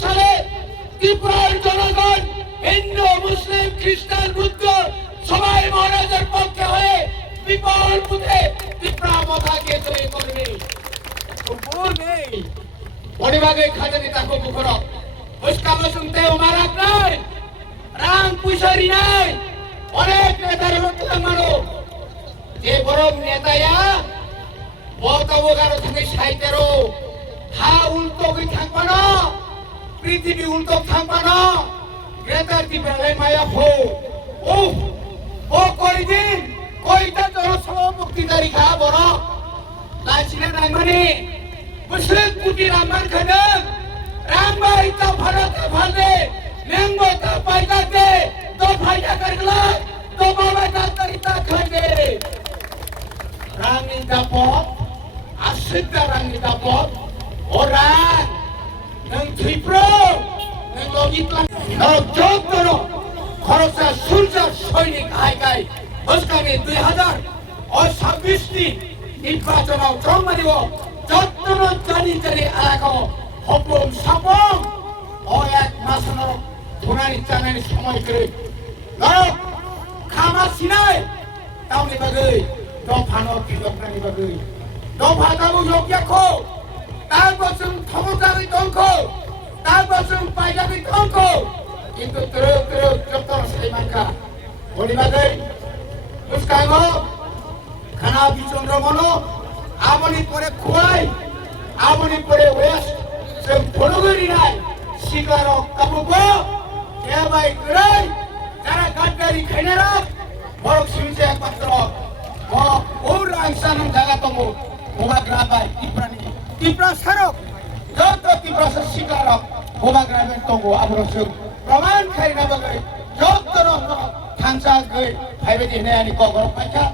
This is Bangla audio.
সালে ত্রিপুরার জনগণ হিন্দু মুসলিম খ্রিস্টান বুদ্ধ সবাই মহারাজের পক্ষে হয়ে বিপুল বুথে ত্রিপুরা মাতাকে জয় করবে। পরিবাগে খাজানি তাকে বুখর উস্কাম শুনতে মারাক নাই রাম পুষারি নাই অনেক নেতার মানো যে বড় নেতায়া বতবগারো থেকে সাইতেরো হা উল্টো কই থাকবা না পৃথিবী উল্টো থাকবা না গ্রেটার দি বেলে মায়া ফো ও কয়দিন কয়টা জনসভা মুক্তিদারি খা বড় লাইছিলেন নাই মানে মুসলিম কুটি রামান খানে রামবাই তা ভারতে ভালে নেঙ্গো তা পাইতাতে তো ফাইদা করগলা তো বাবা তা তরিতা খানে রানী দাপট আশিতা রানী দাপট orang nang Tripro nang logitlan nang jogoro khorosa surja সৈনিক আইকাই হস্কানে 2026 টি নির্বাচন জন্ম দিব যত্ন জানি জানি এলাকা হপম সাপম ও এক মাসন ধুনানি চানানি সময় করে নরক খামা সিনাই তাওনি বাগৈ দফানো ফিলকনানি বাগৈ দফা দাবু যোগ্যখো তারপর ক্ষমতাবি ধ্বংস তারপর পাইজাবি ধ্বংস কিন্তু যত সেই মানকা বলিবাগৈ উস্কাইব খানা বিচন্দ্র মনো আমনি পরে খুয়াই আমনি পরে ওয়েস্ট সে ফলগরি নাই শিকার কাবুব এবাই গরাই যারা গাদ্দারি খাইনারা বড় সিমসে একমাত্র ও রাংসান জায়গা তমু ওবা গ্রাবাই টিপ্রানি ত্রিপুরা সারক যত ত্রিপুরা শিকার হোবা গ্রামের তঙ্গো আবরসুক প্রমাণ খাই না বলে যত থানসা গই ভাইবে দিনে আনি কগর পাইছা